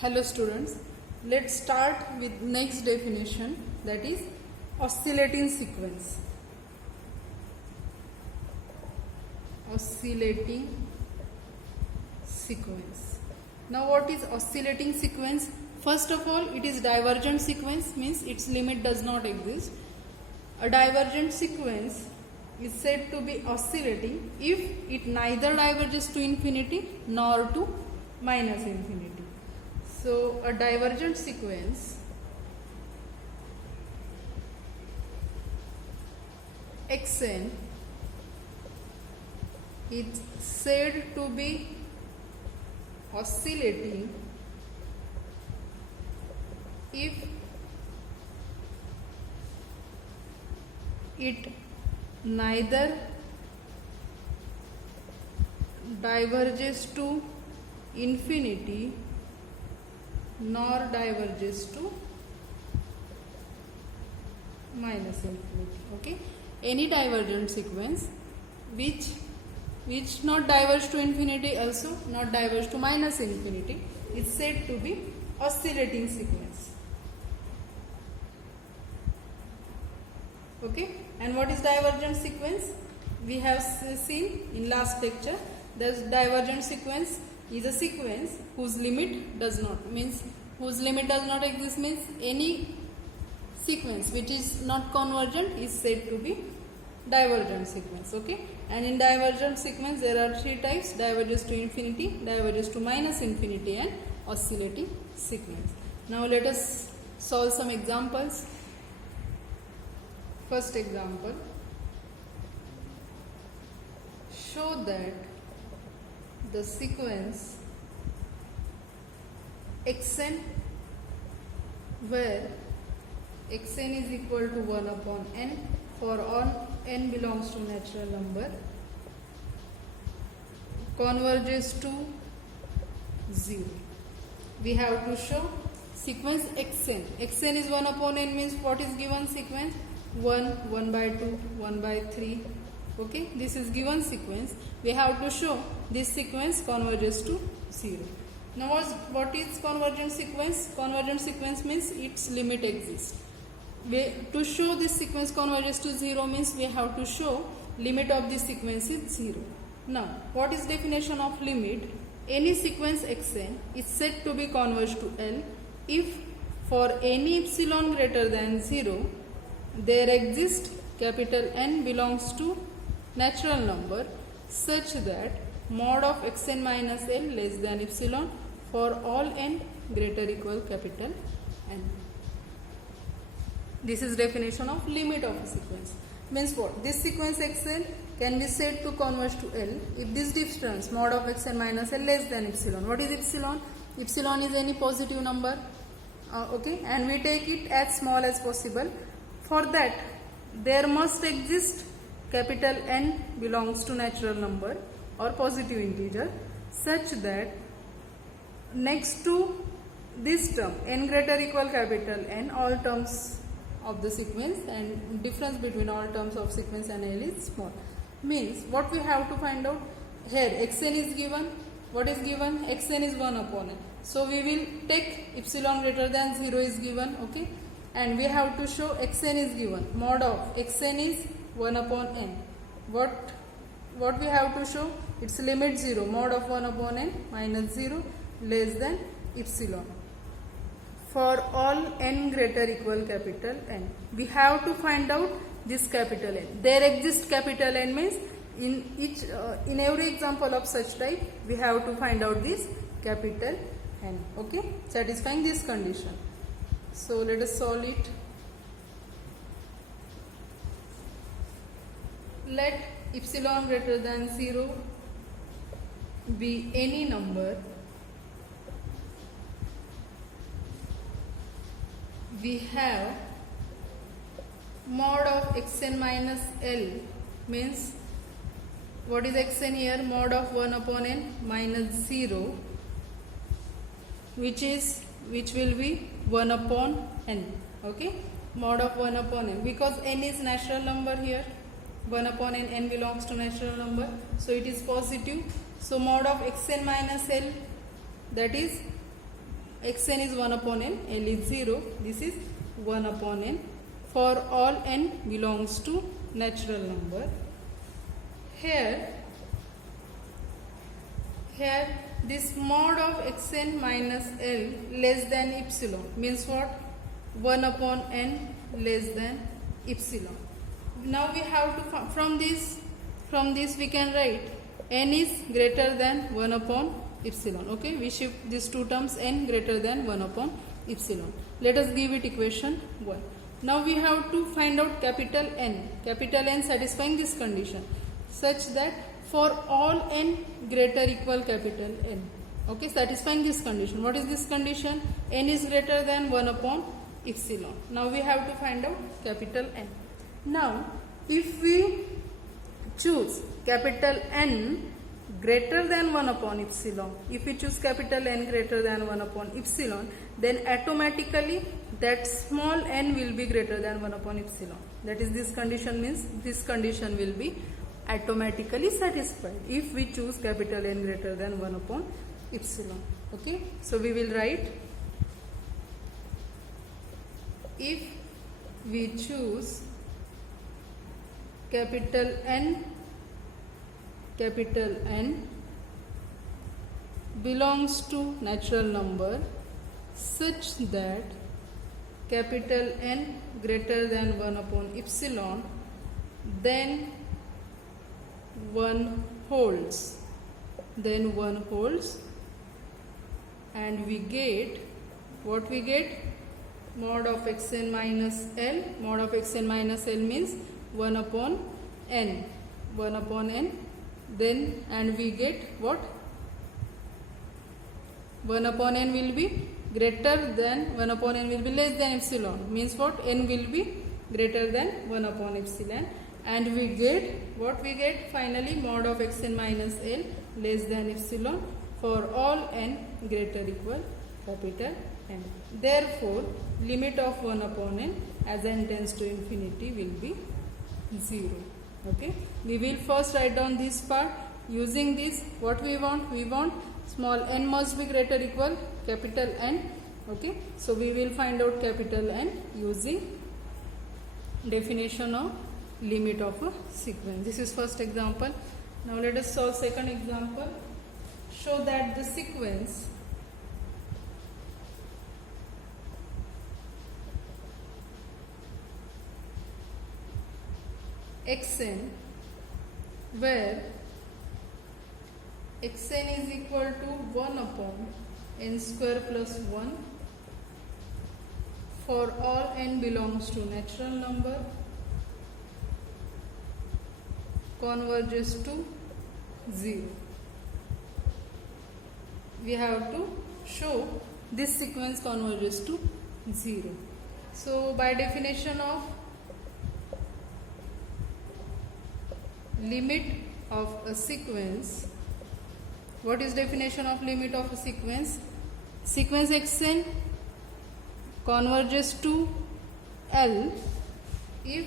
Hello students, let's start with next definition, that is oscillating sequence. Oscillating sequence. Now what is oscillating sequence? First of all, it is divergent sequence, means its limit does not exist. A divergent sequence is said to be oscillating if it neither diverges to infinity nor to minus infinity. So a divergent sequence Xn is said to be oscillating if it neither diverges to infinity nor diverges to minus infinity. Okay, any divergent sequence which not diverge to infinity, also not diverge to minus infinity, is said to be oscillating sequence. Okay, and what is divergent sequence? We have seen in last lecture that divergent sequence is a sequence whose limit does not exist, means any sequence which is not convergent is said to be divergent sequence. Okay, and in divergent sequence there are three types: diverges to infinity, diverges to minus infinity, and oscillating sequence. Now let us solve some examples. First example: show that the sequence Xn, where Xn is equal to 1 upon n for all n belongs to natural number, converges to 0. We have to show sequence Xn. Xn is 1 upon n, means what is given sequence? 1, 1 by 2, 1 by 3. Okay, this is given sequence. We have to show this sequence converges to 0. Now what is convergent sequence? Convergent sequence means its limit exists. To show this sequence converges to 0 means we have to show limit of this sequence is 0. Now what is definition of limit? Any sequence Xn is said to be converged to L if for any epsilon greater than 0 there exists capital N belongs to natural number such that mod of Xn minus L less than epsilon for all n greater equal capital N. This is definition of limit of a sequence. Means what? This sequence Xn can be said to converge to L if this distance mod of Xn minus L less than epsilon. What is epsilon? Epsilon is any positive number. Okay, and we take it as small as possible. For that there must exist capital N belongs to natural number or positive integer such that next to this term n greater equal capital N, all terms of the sequence and difference between all terms of sequence and L is small. Means what we have to find out here, Xn is given. What is given? Xn is 1 upon n. So we will take epsilon greater than 0 is given. Okay, and we have to show Xn is given. Mod of Xn is 1 upon n. What we have to show? Its limit 0. Mod of 1 upon n minus 0 less than epsilon for all n greater equal capital N. We have to find out this capital N. There exists capital N means in every example of such type we have to find out this capital N. Okay, satisfying this condition. So let us solve it. Let epsilon greater than 0 be any number we have mod of Xn minus L, means what is Xn here? Mod of 1 upon n minus 0, which will be 1 upon n. Okay, mod of 1 upon n, because n is natural number here. 1 upon n, n belongs to natural number, so it is positive. So mod of xn minus L, that is xn is 1 upon n, L is 0, this is 1 upon n for all n belongs to natural number. Here this mod of xn minus L less than epsilon means what? 1 upon n less than epsilon. Now we have to from this we can write n is greater than 1 upon epsilon. Okay, we shift these two terms, n greater than 1 upon epsilon. Let us give it equation 1. Now we have to find out capital N satisfying this condition such that for all n greater equal capital N. Okay, satisfying this condition. What is this condition? N is greater than 1 upon epsilon. Now we have to find out capital N. Now if we choose capital N greater than 1 upon epsilon, if we choose capital N greater than 1 upon epsilon, then automatically that small n will be greater than 1 upon epsilon. That is, this condition means this condition will be automatically satisfied if we choose capital N greater than 1 upon epsilon. Okay, so we will write, if we choose capital N belongs to natural number such that capital N greater than 1 upon epsilon, then 1 holds, and we get what we get? Mod of xn minus L. Mod of xn minus L means 1 upon n, then, and we get what? 1 upon n will be greater than 1 upon n will be less than epsilon, means what? N will be greater than 1 upon epsilon, and we get what we get finally? Mod of xn minus L less than epsilon for all n greater equal capital N. Therefore limit of 1 upon n as n tends to infinity will be 0. Okay, we will first write down this part. Using this, what we want small n must be greater equal capital N. Okay, so we will find out capital N using definition of limit of a sequence. This is first example. Now let us solve second example. Show that the sequence xn where xn is equal to 1 upon n square plus 1 for all n belongs to natural number converges to 0. We have to show this sequence converges to 0. So by definition of limit of a sequence, what is definition of limit of a sequence? Sequence xn converges to L if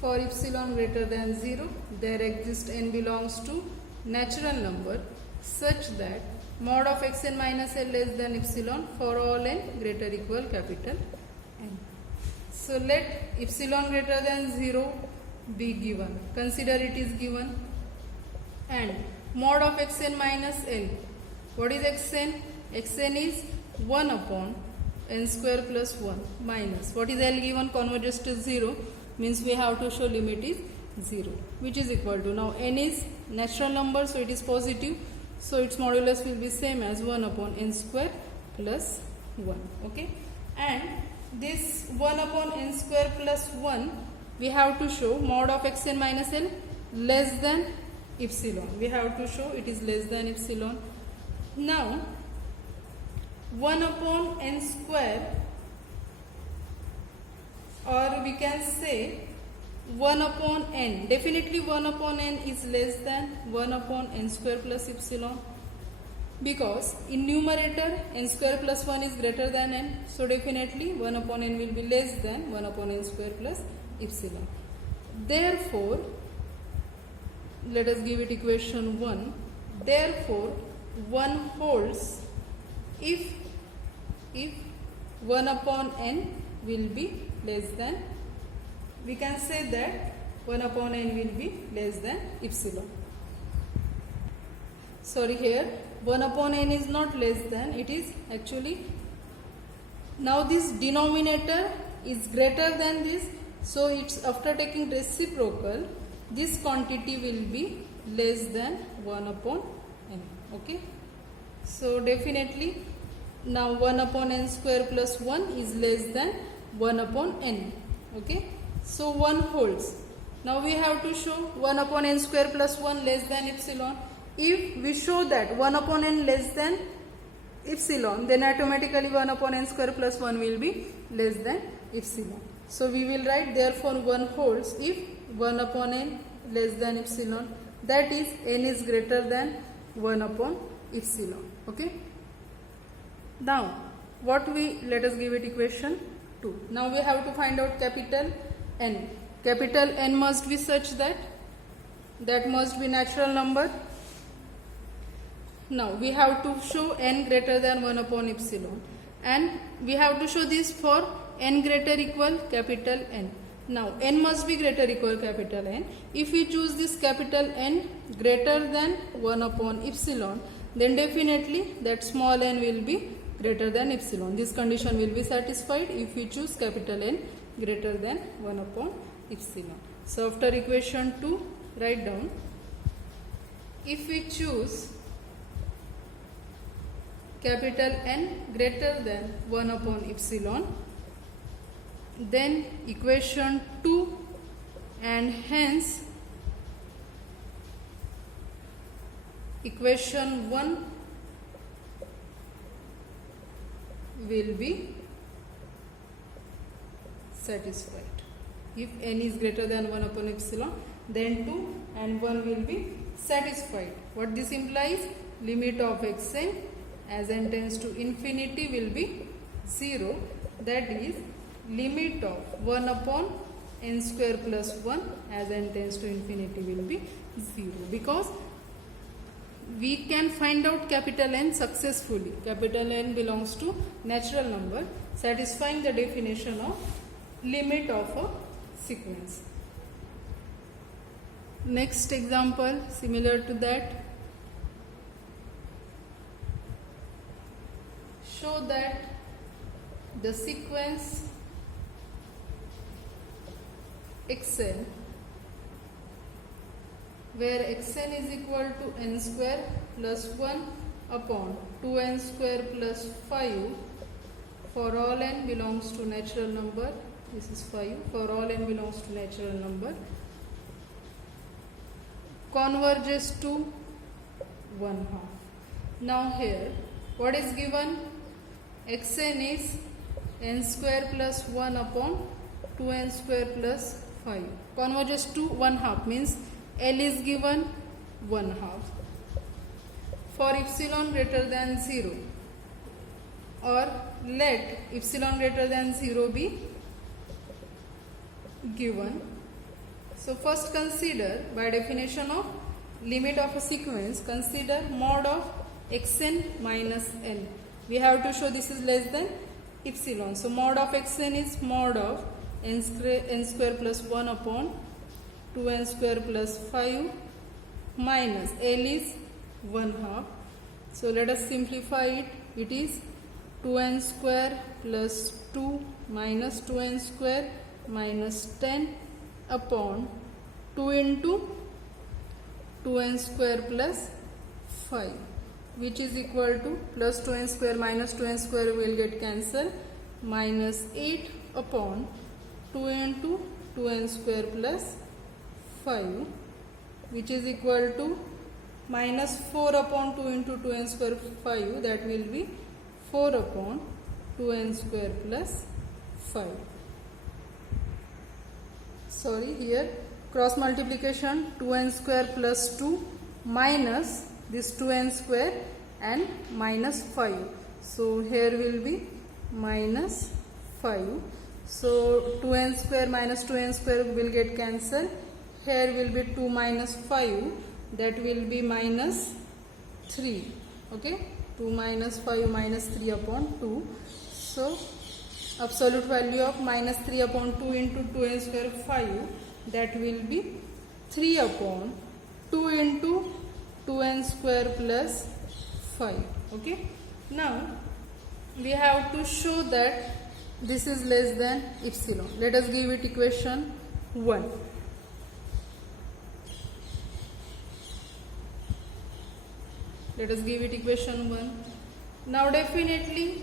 for epsilon greater than 0 there exists n belongs to natural number such that mod of xn minus L less than epsilon for all n greater equal capital N. So let epsilon greater than 0 be given. Consider it is given, and mod of xn minus L. What is xn? Xn is 1 upon n square plus 1 minus what is L given? Converges to 0, means we have to show limit is 0, which is equal to, now n is natural number, so it is positive, so its modulus will be same as 1 upon n square plus 1. Okay, and this 1 upon n square plus 1 we have to show mod of xn minus L less than epsilon. We have to show it is less than epsilon. Now 1 upon n square, or we can say 1 upon n, definitely 1 upon n is less than 1 upon n square plus epsilon, because in numerator n square plus 1 is greater than n, so definitely 1 upon n will be less than 1 upon n square plus epsilon. Therefore let us give it equation 1. Therefore 1 holds if if 1 upon n will be less than, we can say that 1 upon n will be less than epsilon. Sorry, here 1 upon n is not less than, it is actually, now this denominator is greater than this, so it's after taking reciprocal, this quantity will be less than 1 upon n. Okay, so definitely now 1 upon n square plus 1 is less than 1 upon n. Okay, so 1 holds. Now we have to show 1 upon n square plus 1 less than epsilon. If we show that 1 upon n less than epsilon, then automatically 1 upon n square plus 1 will be less than epsilon. So we will write therefore 1 holds if 1 upon n less than epsilon, that is n is greater than 1 upon epsilon. Okay. Now what we, let us give it equation 2. Now we have to find out capital N. Capital N must be such that must be natural number. Now we have to show n greater than 1 upon epsilon, and we have to show this for n greater equal capital N. Now n must be greater equal capital N. If we choose this capital N greater than 1 upon epsilon, then definitely that small n will be greater than epsilon. This condition will be satisfied if we choose capital N greater than 1 upon epsilon. So after equation 2, write down, if we choose capital N greater than 1 upon epsilon, then equation 2 and hence equation 1 will be satisfied. If n is greater than 1 upon epsilon, then 2 and 1 will be satisfied. What this implies? Limit of xn as n tends to infinity will be 0, that is limit of 1 upon n square plus 1 as n tends to infinity will be 0, because we can find out capital N successfully. Capital N belongs to natural number, satisfying the definition of limit of a sequence. Next example similar to that. Show that the sequence xn, where xn is equal to n square plus 1 upon 2n square plus 5 for all n belongs to natural number, this is 5, for all n belongs to natural number, converges to 1/2. Now here what is given? Xn is n square plus 1 upon 2n square plus 5. Converges to 1/2 means L is given 1/2. For epsilon greater than 0, or let epsilon greater than 0 be given. So first consider, by definition of limit of a sequence, consider mod of xn minus n. We have to show this is less than epsilon. So mod of xn is mod of n square plus 1 upon 2n square plus 5 minus L is 1/2. So let us simplify it. It is 2n square plus 2 minus 2n square minus 10 upon 2 into 2n square plus 5, which is equal to plus 2n square minus 2n square will get cancelled, minus 8 upon 2 into 2n square plus 5, which is equal to minus 4 upon 2 into 2n square 5, that will be 4 upon 2n square plus 5. Sorry, here cross multiplication 2n square plus 2 minus this 2n square and minus 5. So here will be minus 5. So 2n square minus 2n square will get cancelled. Here will be 2 minus 5, that will be minus 3. Okay. 2 minus 5 minus 3 upon 2. So absolute value of minus 3 upon 2 into 2n square 5, that will be 3 upon 2 into 2n square plus 5. Okay. Now we have to show that this is less than epsilon. Let us give it equation 1. Let us give it equation 1. Now definitely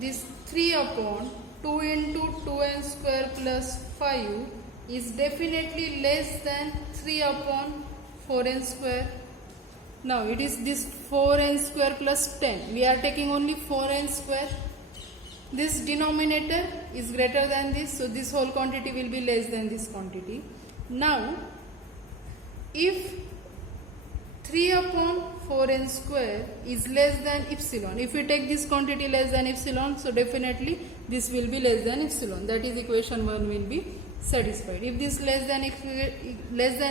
this 3 upon 2 into 2n square plus 5 is definitely less than 3 upon 4n square. Now it is this 4n square plus 10. We are taking only 4n square. This denominator is greater than this, so this whole quantity will be less than this quantity. Now if 3 upon 4n square is less than epsilon, if we take this quantity less than epsilon, so definitely this will be less than epsilon. That is equation 1 will be satisfied. If this less than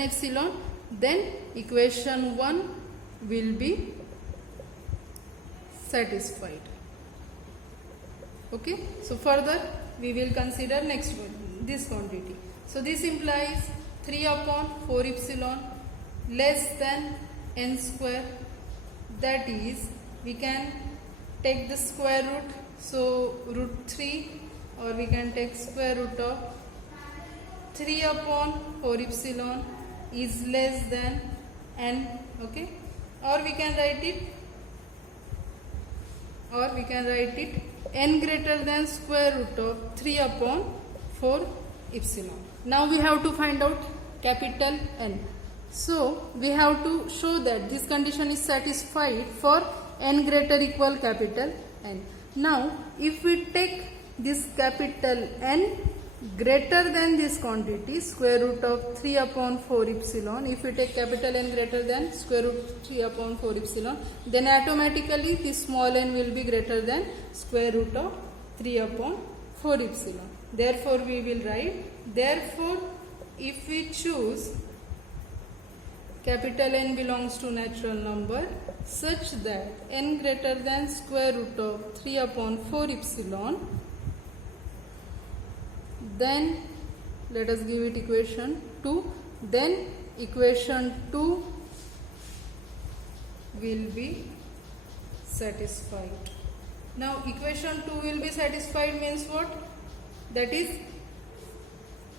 epsilon, then equation 1 will be satisfied. Okay. So further we will consider next one, this quantity. So this implies 3 upon 4 epsilon less than n square. That is, we can take the square root, so root 3, or we can take square root of 3 upon 4 epsilon is less than n. Okay. Or we can write it n greater than square root of 3 upon 4 epsilon. Now we have to find out capital N. So we have to show that this condition is satisfied for n greater equal capital N. Now if we take this capital N greater than this quantity, square root of 3 upon 4 epsilon, if we take capital N greater than square root 3 upon 4 epsilon, then automatically this small n will be greater than square root of 3 upon 4 epsilon. Therefore we will write, therefore if we choose capital N belongs to natural number such that n greater than square root of 3 upon 4 epsilon, then let us give it equation 2. Then equation 2 will be satisfied. Now equation 2 will be satisfied means what? That is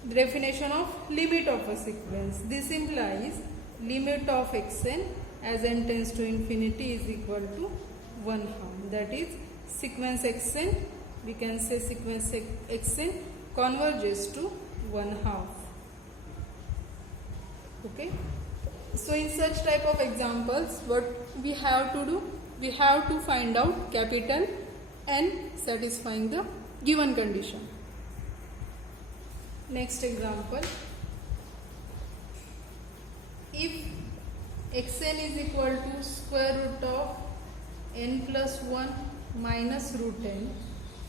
the definition of limit of a sequence. This implies limit of xn as n tends to infinity is equal to 1/2. That is sequence xn, we can say sequence xn converges to 1/2. Okay. So in such type of examples, what we have to do? We have to find out capital N satisfying the given condition. Next example. If xn is equal to square root of n plus 1 minus root n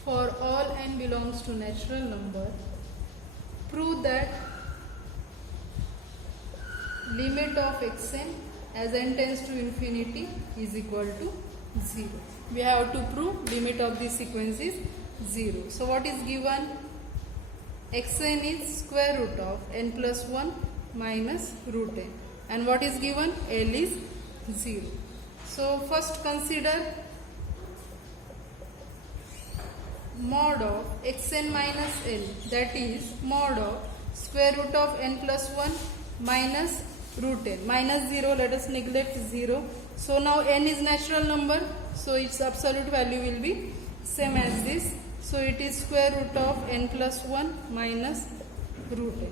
for all n belongs to natural number, prove that limit of xn as n tends to infinity is equal to 0. We have to prove limit of this sequence is 0. So what is given? Xn is square root of n plus 1 minus root n. And what is given? L is 0. So first consider mod of xn minus L, that is mod of square root of n plus 1 minus root n. Minus 0, let us neglect 0. So now n is natural number, so its absolute value will be same as this. So it is square root of n plus 1 minus root n.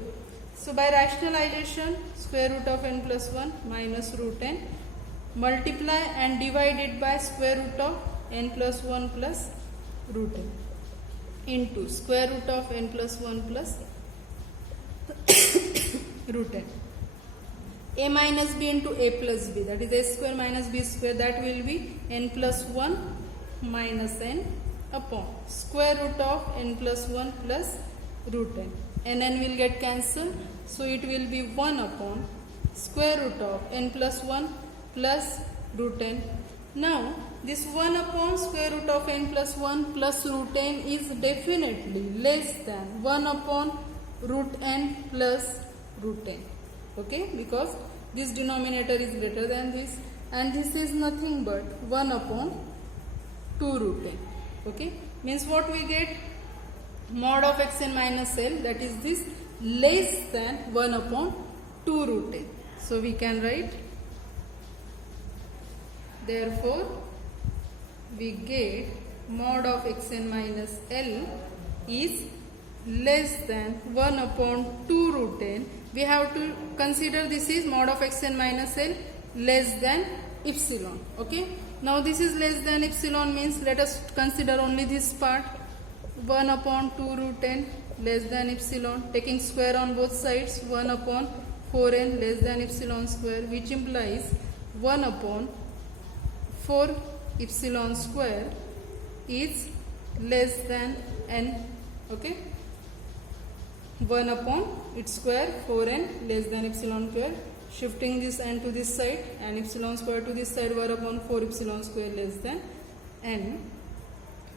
So by rationalization, square root of n plus 1 minus root n, multiply and divide it by square root of n plus 1 plus root n into square root of n plus 1 plus root n. A minus b into a plus b, that is a square minus b square, that will be n plus 1 minus n upon square root of n plus 1 plus root n. And n will get cancelled, so it will be 1 upon square root of n plus 1 plus root n. Now this 1 upon square root of n plus 1 plus root n is definitely less than 1 upon root n plus root n. Okay, because this denominator is greater than this, and this is nothing but 1 upon 2 root n. Okay, means what we get? Mod of xn minus L, that is this, less than 1 upon 2 root n. So we can write, therefore we get mod of xn minus L is less than 1 upon 2 root n. We have to consider this is mod of xn minus L less than epsilon. Okay, now this is less than epsilon means let us consider only this part, 1 upon 2 root n less than epsilon, taking square on both sides, 1 upon 4n less than epsilon square, which implies 1 upon 4 epsilon square is less than n. Okay, 1 upon its square, 4n less than epsilon square, shifting this n to this side and epsilon square to this side, 1 upon 4 epsilon square less than n,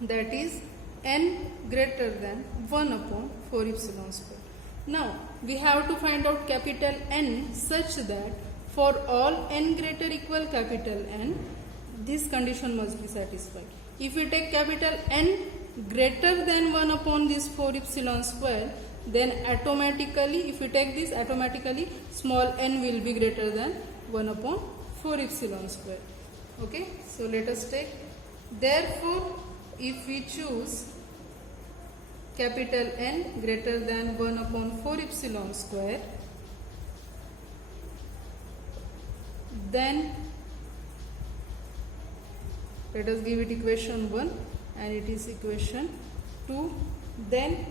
that is n greater than 1 upon 4 epsilon square. Now we have to find out capital N such that for all n greater equal capital N, this condition must be satisfied. If we take capital N greater than 1 upon this 4 epsilon square, then automatically, if we take this, automatically small n will be greater than 1 upon 4 epsilon square. Okay, so let us take, therefore if we choose capital N greater than 1 upon 4 epsilon square, then let us give it equation 1 and it is equation 2. Then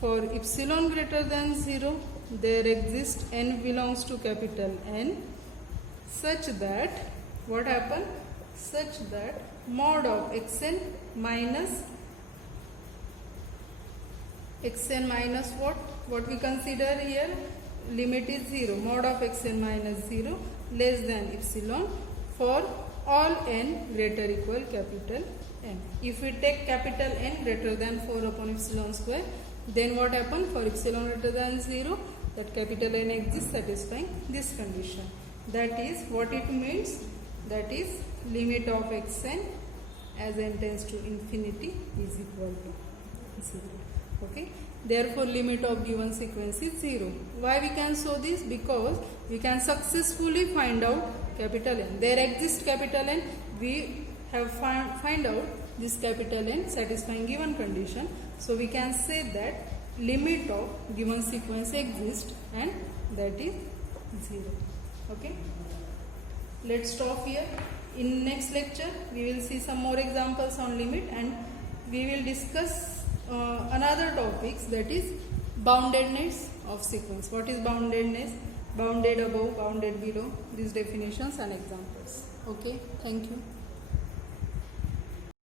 for epsilon greater than 0, there exists n belongs to capital N such that, what happen? Such that mod of xn minus what? What we consider here, limit is 0, mod of xn minus 0 less than epsilon for all n greater equal capital N. If we take capital N greater than 4 upon epsilon square, then what happens? For epsilon greater than 0, that capital N exists satisfying this condition. That is what it means, that is limit of xn as n tends to infinity is equal to 0. Okay, therefore limit of given sequence is 0. Why we can show this? Because we can successfully find out capital N. There exists capital N, we have find out this capital N satisfying given condition. So we can say that limit of given sequence exists and that is 0. Okay, let's stop here. In next lecture we will see some more examples on limit and we will discuss another topics, that is boundedness of sequence. What is boundedness? Bounded above, bounded below, these definitions and examples. Okay, thank you.